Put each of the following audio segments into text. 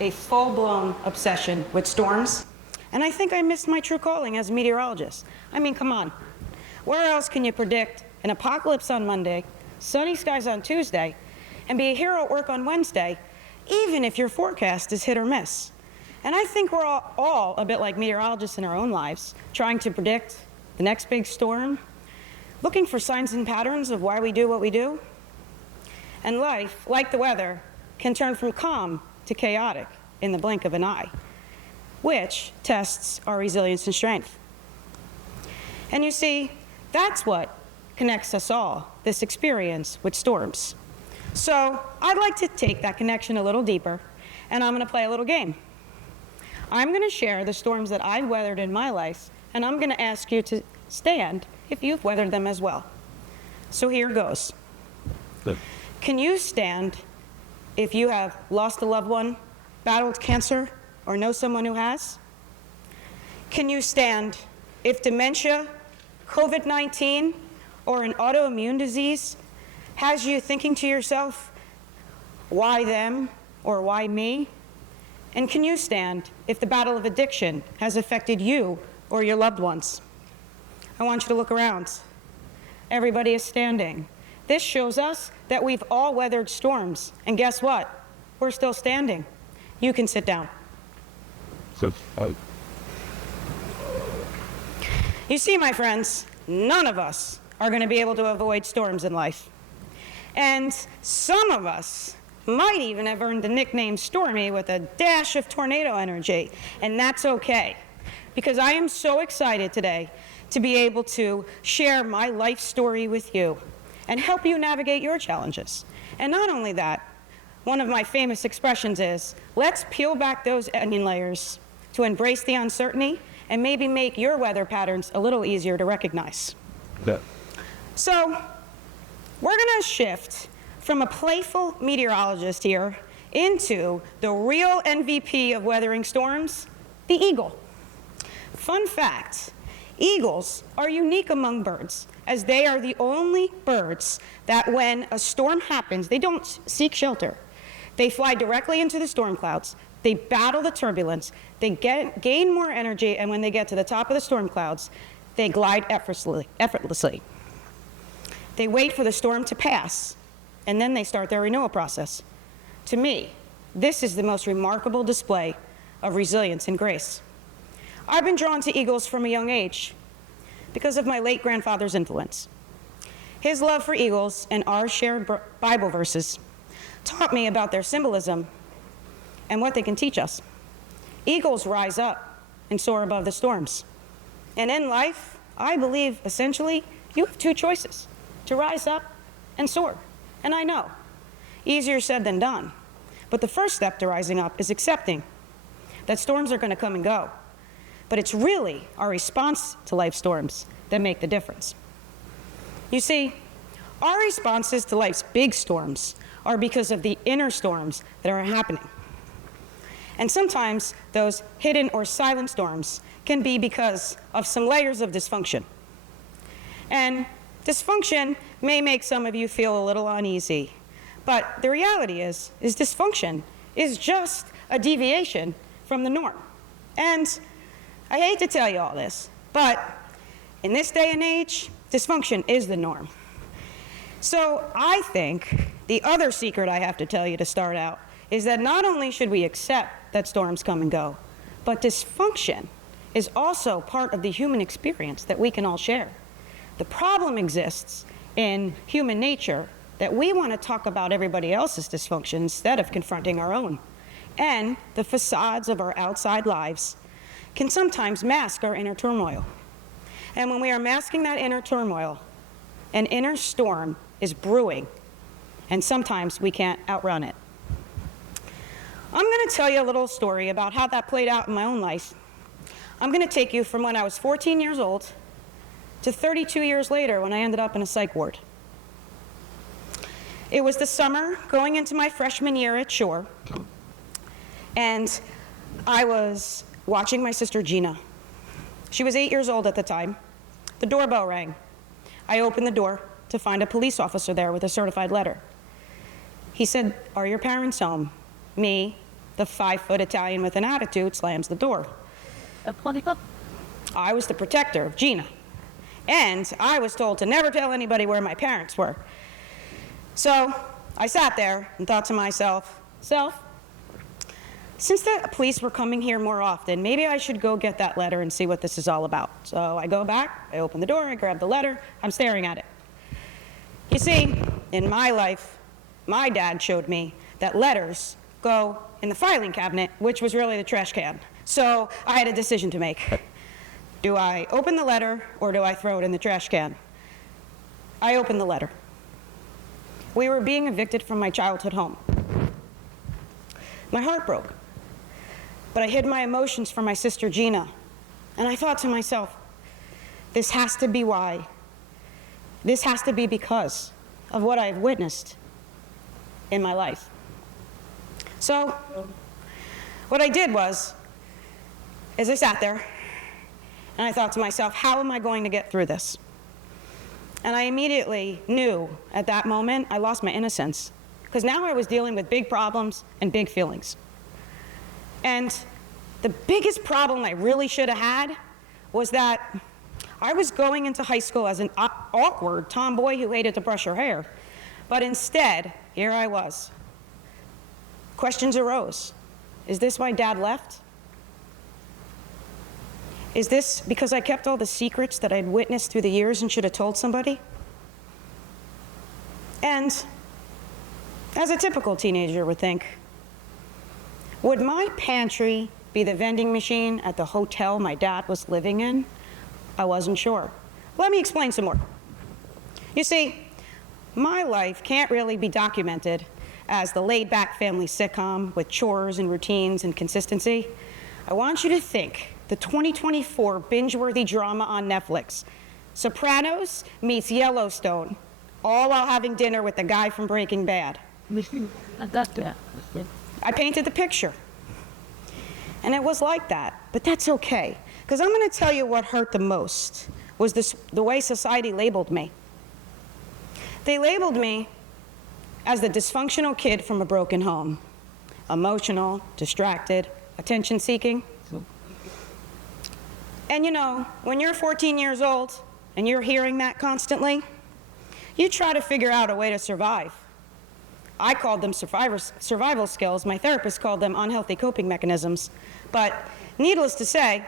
a full-blown obsession with storms, and I think I missed my true calling as a meteorologist. I mean, come on. Where else can you predict an apocalypse on Monday, sunny skies on Tuesday, and be a hero at work on Wednesday, even if your forecast is hit or miss? And I think we're all a bit like meteorologists in our own lives, trying to predict the next big storm, looking for signs and patterns of why we do what we do. And life, like the weather, can turn from calm to chaotic in the blink of an eye, which tests our resilience and strength. And you see, that's what connects us all, this experience with storms. So I'd like to take that connection a little deeper, and I'm going to play a little game. I'm going to share the storms that I've weathered in my life, and I'm going to ask you to stand if you've weathered them as well. So here goes. Good. Can you stand if you have lost a loved one, battled cancer, or know someone who has? Can you stand if dementia, COVID-19, or an autoimmune disease has you thinking to yourself, why them or why me? And can you stand if the battle of addiction has affected you or your loved ones? I want you to look around. Everybody is standing. This shows us that we've all weathered storms. And guess what? We're still standing. You can sit down. So, You see, my friends, none of us are going to be able to avoid storms in life. And some of us might even have earned the nickname Stormy with a dash of tornado energy. And that's okay, because I am so excited today to be able to share my life story with you and help you navigate your challenges. And not only that, one of my famous expressions is, let's peel back those onion layers to embrace the uncertainty and maybe make your weather patterns a little easier to recognize. yeah. So we're going to shift from a playful meteorologist here into the real MVP of weathering storms, the eagle. Fun fact, eagles are unique among birds, as they are the only birds that when a storm happens, they don't seek shelter. They fly directly into the storm clouds. They battle the turbulence. They gain more energy, and when they get to the top of the storm clouds, they glide effortlessly. They wait for the storm to pass, and then they start their renewal process. To me, this is the most remarkable display of resilience and grace. I've been drawn to eagles from a young age because of my late grandfather's influence. His love for eagles and our shared Bible verses taught me about their symbolism and what they can teach us. Eagles rise up and soar above the storms. And in life, I believe, essentially, you have two choices: to rise up and soar. And I know, easier said than done. But the first step to rising up is accepting that storms are going to come and go. But it's really our response to life storms that make the difference. You see, our responses to life's big storms are because of the inner storms that are happening. And sometimes those hidden or silent storms can be because of some layers of dysfunction. And dysfunction may make some of you feel a little uneasy, but the reality is dysfunction is just a deviation from the norm. And I hate to tell you all this, but in this day and age, dysfunction is the norm. So I think the other secret I have to tell you to start out is that not only should we accept that storms come and go, but dysfunction is also part of the human experience that we can all share. The problem exists in human nature that we want to talk about everybody else's dysfunction instead of confronting our own. And the facades of our outside lives can sometimes mask our inner turmoil. And when we are masking that inner turmoil, an inner storm is brewing, and sometimes we can't outrun it. I'm going to tell you a little story about how that played out in my own life. I'm going to take you from when I was 14 years old to 32 years later when I ended up in a psych ward. It was the summer going into my freshman year at Shore, and I was watching my sister Gina. She was 8 years old at the time. The doorbell rang. I opened the door to find a police officer there with a certified letter. He said, "Are your parents home?" Me, the 5-foot Italian with an attitude slams the door. I was the protector of Gina, and I was told to never tell anybody where my parents were. So I sat there and thought to myself, since the police were coming here more often, maybe I should go get that letter and see what this is all about. So I go back, I open the door, I grab the letter, I'm staring at it. You see, in my life, my dad showed me that letters go in the filing cabinet, which was really the trash can. So I had a decision to make. Do I open the letter or do I throw it in the trash can? I opened the letter. We were being evicted from my childhood home. My heart broke, but I hid my emotions from my sister Gina, and I thought to myself, this has to be why. This has to be because of what I've witnessed in my life. So, what I did was, I sat there, and I thought to myself, how am I going to get through this? And I immediately knew at that moment I lost my innocence, because now I was dealing with big problems and big feelings. And the biggest problem I really should have had was that I was going into high school as an awkward tomboy who hated to brush her hair. But instead, here I was. Questions arose. Is this why Dad left? Is this because I kept all the secrets that I'd witnessed through the years and should have told somebody? And as a typical teenager would think, would my pantry be the vending machine at the hotel my dad was living in? I wasn't sure. Let me explain some more. You see, my life can't really be documented as the laid-back family sitcom with chores and routines and consistency. I want you to think the 2024 binge-worthy drama on Netflix, Sopranos meets Yellowstone, all while having dinner with the guy from Breaking Bad. I painted the picture. And it was like that, but that's okay. Because I'm going to tell you what hurt the most was the way society labeled me. They labeled me as the dysfunctional kid from a broken home. Emotional, distracted, attention-seeking. And you know, when you're 14 years old and you're hearing that constantly, you try to figure out a way to survive. I called them survival skills. My therapist called them unhealthy coping mechanisms. But needless to say,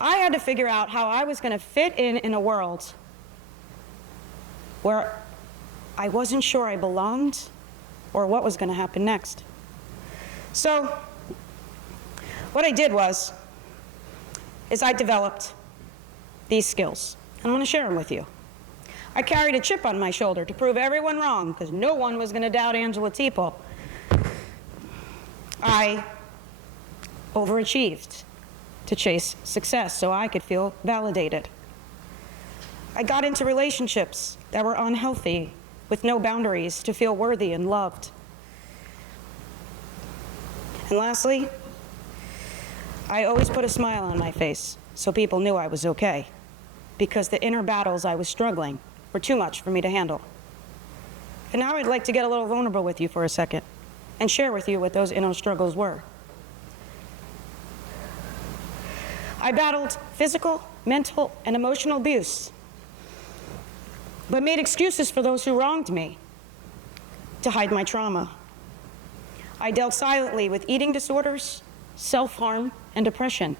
I had to figure out how I was going to fit in a world where I wasn't sure I belonged or what was going to happen next. So what I did was I developed these skills. I'm going to share them with you. I carried a chip on my shoulder to prove everyone wrong, because no one was going to doubt Angela Teeple. I overachieved to chase success so I could feel validated. I got into relationships that were unhealthy with no boundaries to feel worthy and loved. And lastly, I always put a smile on my face so people knew I was okay, because the inner battles I was struggling were too much for me to handle. And now I'd like to get a little vulnerable with you for a second and share with you what those inner struggles were. I battled physical, mental, and emotional abuse, but made excuses for those who wronged me to hide my trauma. I dealt silently with eating disorders, self-harm, and depression,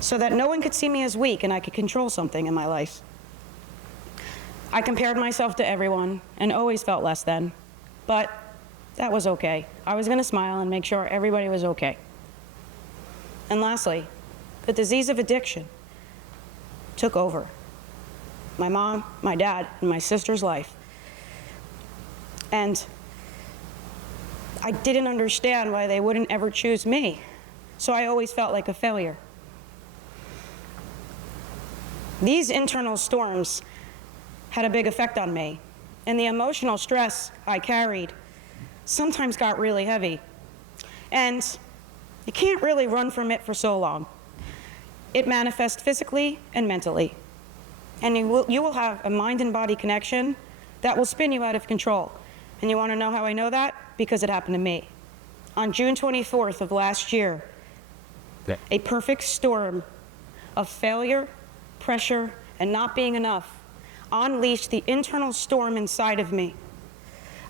so that no one could see me as weak and I could control something in my life. I compared myself to everyone and always felt less than, but that was okay. I was going to smile and make sure everybody was okay. And lastly, the disease of addiction took over my mom, my dad, and my sister's life. And I didn't understand why they wouldn't ever choose me, so I always felt like a failure. These internal storms had a big effect on me, and the emotional stress I carried sometimes got really heavy. And you can't really run from it for so long. It manifests physically and mentally. And you will have a mind and body connection that will spin you out of control. And you want to know how I know that? because it happened to me. On June 24th of last year, that, a perfect storm of failure, pressure, and not being enough unleashed the internal storm inside of me.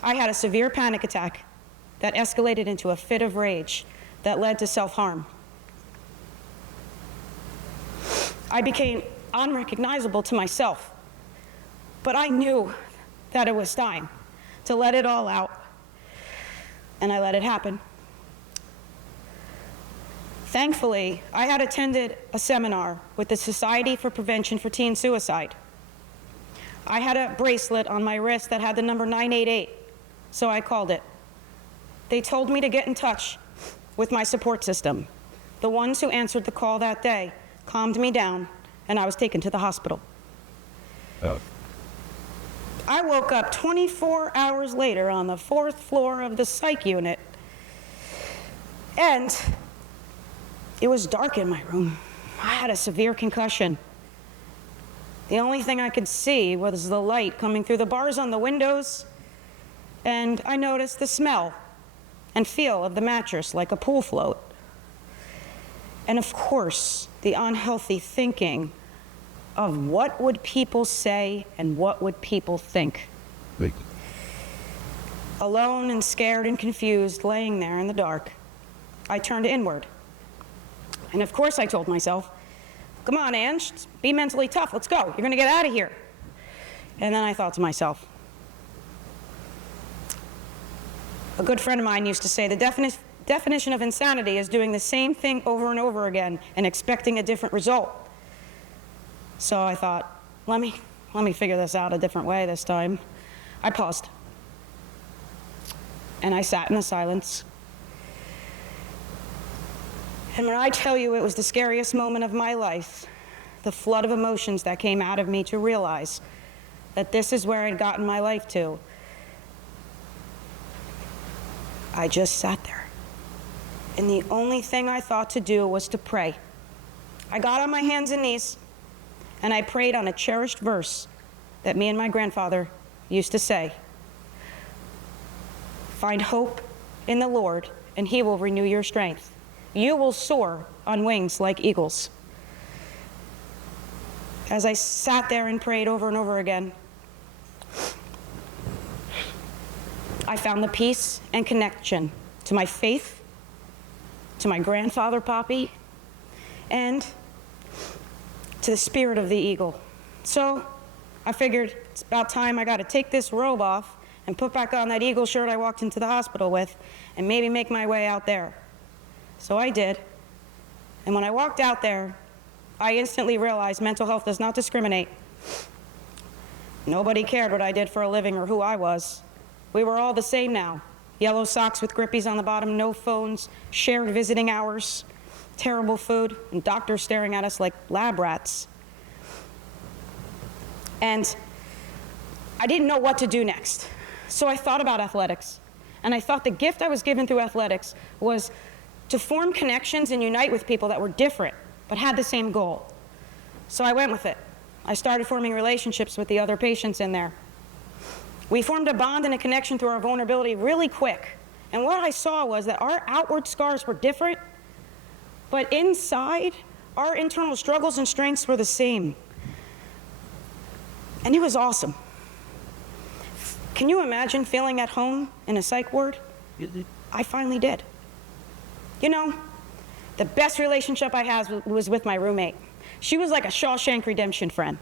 I had a severe panic attack that escalated into a fit of rage that led to self-harm. I became unrecognizable to myself, but I knew that it was time to let it all out, and I let it happen. Thankfully, I had attended a seminar with the Society for Prevention for Teen Suicide. I had a bracelet on my wrist that had the number 988, so I called it. They told me to get in touch with my support system. The ones who answered the call that day calmed me down, and I was taken to the hospital. I woke up 24 hours later on the 4th floor of the psych unit, and it was dark in my room. I had a severe concussion. The only thing I could see was the light coming through the bars on the windows, and I noticed the smell and feel of the mattress like a pool float. And of course, the unhealthy thinking of what would people say and what would people think. like, Alone and scared and confused, laying there in the dark, I turned inward. And of course I told myself, come on, Ange, be mentally tough, let's go, you're gonna get out of here. And then I thought to myself, a good friend of mine used to say the definition of insanity is doing the same thing over and over again and expecting a different result. So I thought, let me figure this out a different way this time. I paused. And I sat in the silence. And when I tell you it was the scariest moment of my life, the flood of emotions that came out of me to realize that this is where I'd gotten my life to, I just sat there. And the only thing I thought to do was to pray. I got on my hands and knees, and I prayed on a cherished verse that me and my grandfather used to say. Find hope in the Lord, and he will renew your strength. You will soar on wings like eagles. As I sat there and prayed over and over again, I found the peace and connection to my faith, to my grandfather, Poppy, and to the spirit of the eagle. So I figured it's about time I got to take this robe off and put back on that eagle shirt I walked into the hospital with and maybe make my way out there. So I did. And when I walked out there, I instantly realized mental health does not discriminate. Nobody cared what I did for a living or who I was. We were all the same now. Yellow socks with grippies on the bottom, no phones, shared visiting hours, terrible food, and doctors staring at us like lab rats. And I didn't know what to do next. So I thought about athletics. And I thought the gift I was given through athletics was to form connections and unite with people that were different, but had the same goal. So I went with it. I started forming relationships with the other patients in there. We formed a bond and a connection through our vulnerability really quick. And what I saw was that our outward scars were different, but inside, our internal struggles and strengths were the same. And it was awesome. Can you imagine feeling at home in a psych ward? I finally did. You know, the best relationship I had was with my roommate. She was like a Shawshank Redemption friend.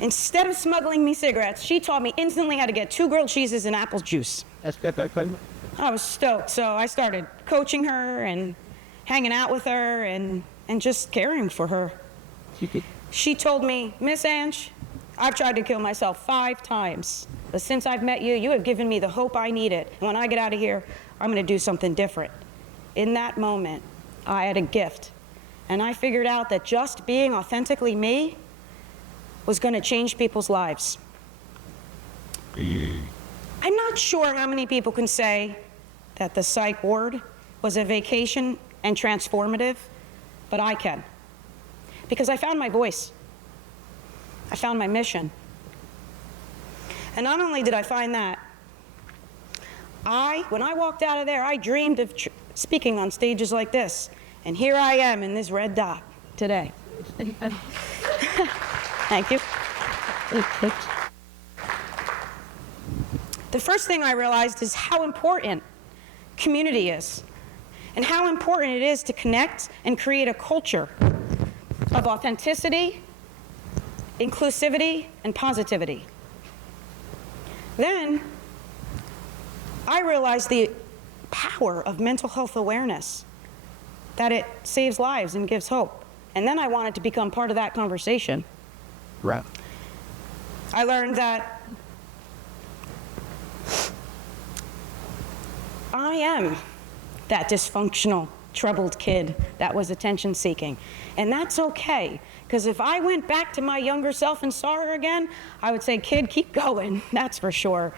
Instead of smuggling me cigarettes, she taught me instantly how to get 2 grilled cheeses and apple juice. I was stoked, so I started coaching her and hanging out with her and just caring for her. She told me, Miss Ange, I've tried to kill myself 5 times, but since I've met you, you have given me the hope I needed. And when I get out of here, I'm gonna do something different. In that moment, I had a gift, and I figured out that just being authentically me was gonna change people's lives. I'm not sure how many people can say that the psych ward was a vacation and transformative, but I can. Because I found my voice. I found my mission. And not only did I find that, When I walked out of there, I dreamed of speaking on stages like this. And here I am in this red dot today. Thank you. The first thing I realized is how important community is, and how important it is to connect and create a culture of authenticity, inclusivity, and positivity. Then, I realized the power of mental health awareness, that it saves lives and gives hope. And then I wanted to become part of that conversation. Right. I learned that I am that dysfunctional, troubled kid that was attention seeking. And that's okay, because if I went back to my younger self and saw her again, I would say, kid, keep going, that's for sure.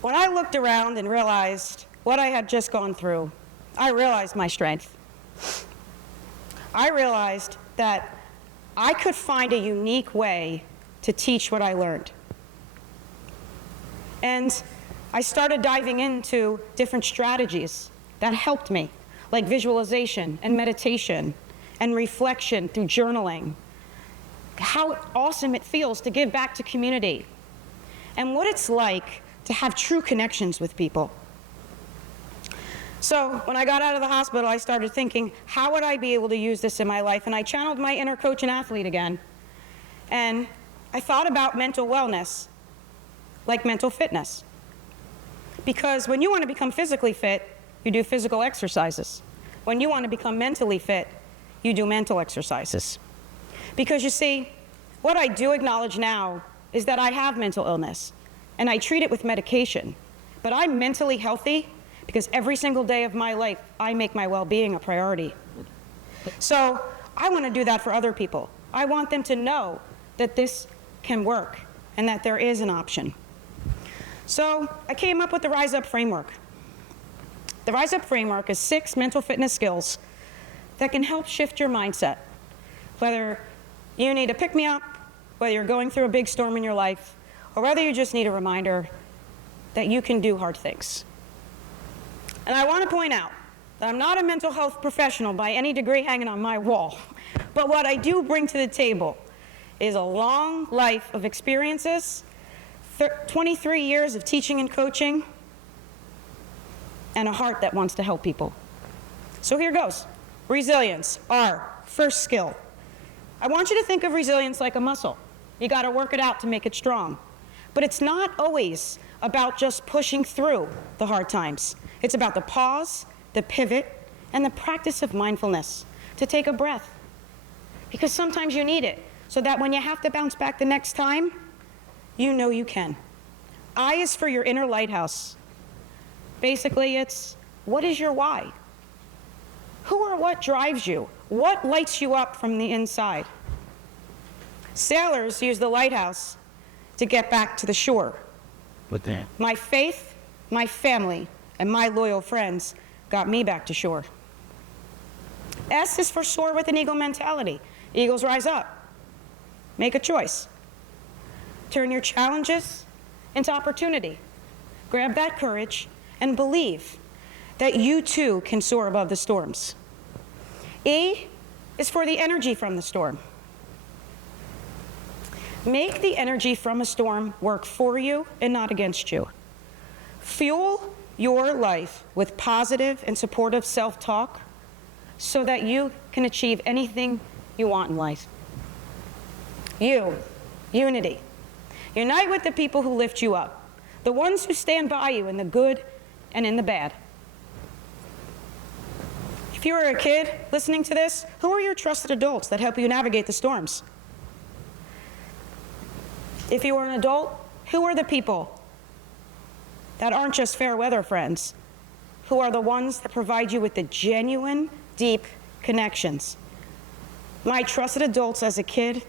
When I looked around and realized what I had just gone through, I realized my strength. I realized that I could find a unique way to teach what I learned. And I started diving into different strategies that helped me, like visualization and meditation and reflection through journaling. How awesome it feels to give back to community, and what it's like to have true connections with people. So when I got out of the hospital, I started thinking, how would I be able to use this in my life? And I channeled my inner coach and athlete again. And I thought about mental wellness, like mental fitness. Because when you want to become physically fit, you do physical exercises. When you want to become mentally fit, you do mental exercises. Because you see, what I do acknowledge now is that I have mental illness, and I treat it with medication. But I'm mentally healthy because every single day of my life, I make my well-being a priority. So I want to do that for other people. I want them to know that this can work and that there is an option. So I came up with the Rise Up framework. The Rise Up framework is 6 mental fitness skills that can help shift your mindset. Whether you need a pick-me-up, whether you're going through a big storm in your life, or whether you just need a reminder that you can do hard things. And I want to point out that I'm not a mental health professional by any degree hanging on my wall, but what I do bring to the table is a long life of experiences, 23 years of teaching and coaching, and a heart that wants to help people. So here goes. Resilience, R, first skill. I want you to think of resilience like a muscle. You got to work it out to make it strong. But it's not always about just pushing through the hard times. It's about the pause, the pivot, and the practice of mindfulness, to take a breath. Because sometimes you need it, so that when you have to bounce back the next time, you know you can. I is for your inner lighthouse. Basically, it's, what is your why? Who or what drives you? What lights you up from the inside? Sailors use the lighthouse to get back to the shore. But then, My faith, my family, and my loyal friends got me back to shore. S is for soar with an eagle mentality. Eagles rise up. Make a choice. Turn your challenges into opportunity. Grab that courage and believe that you too can soar above the storms. E is for the energy from the storm. Make the energy from a storm work for you and not against you. Fuel your life with positive and supportive self-talk so that you can achieve anything you want in life. Unity. Unite with the people who lift you up, the ones who stand by you in the good and in the bad. If you were a kid listening to this, who are your trusted adults that help you navigate the storms? If you are an adult, who are the people that aren't just fair weather friends, who are the ones that provide you with the genuine, deep connections? My trusted adults as a kid,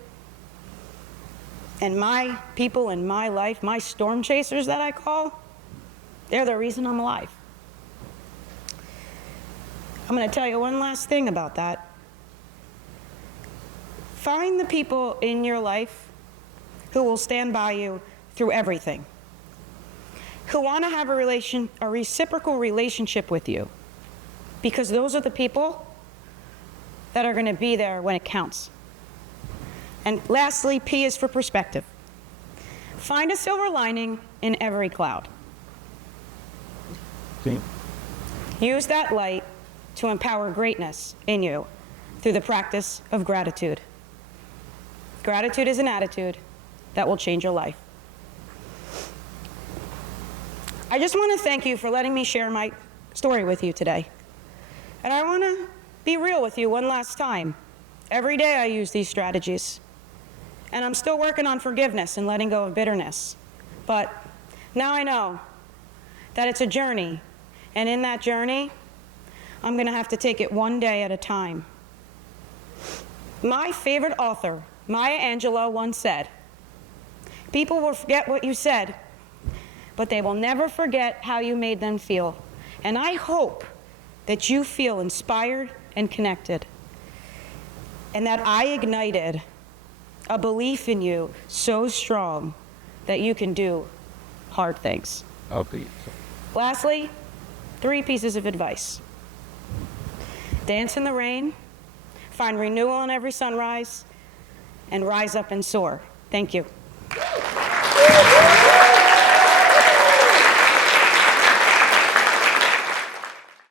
and my people in my life, my storm chasers that I call, they're the reason I'm alive. I'm going to tell you one last thing about that. Find the people in your life who will stand by you through everything. who want to have a reciprocal relationship with you, because those are the people that are going to be there when it counts. And lastly, P is for perspective. Find a silver lining in every cloud. See? Use that light to empower greatness in you through the practice of gratitude. Gratitude is an attitude that will change your life. I just want to thank you for letting me share my story with you today. And I want to be real with you one last time. Every day I use these strategies. And I'm still working on forgiveness and letting go of bitterness. But now I know that it's a journey. And in that journey, I'm going to have to take it one day at a time. My favorite author, Maya Angelou, once said, "People will forget what you said, but they will never forget how you made them feel." And I hope that you feel inspired and connected, and that I ignited a belief in you so strong that you can do hard things. Okay. Lastly, 3 pieces of advice. Dance in the rain, find renewal in every sunrise, and rise up and soar. Thank you.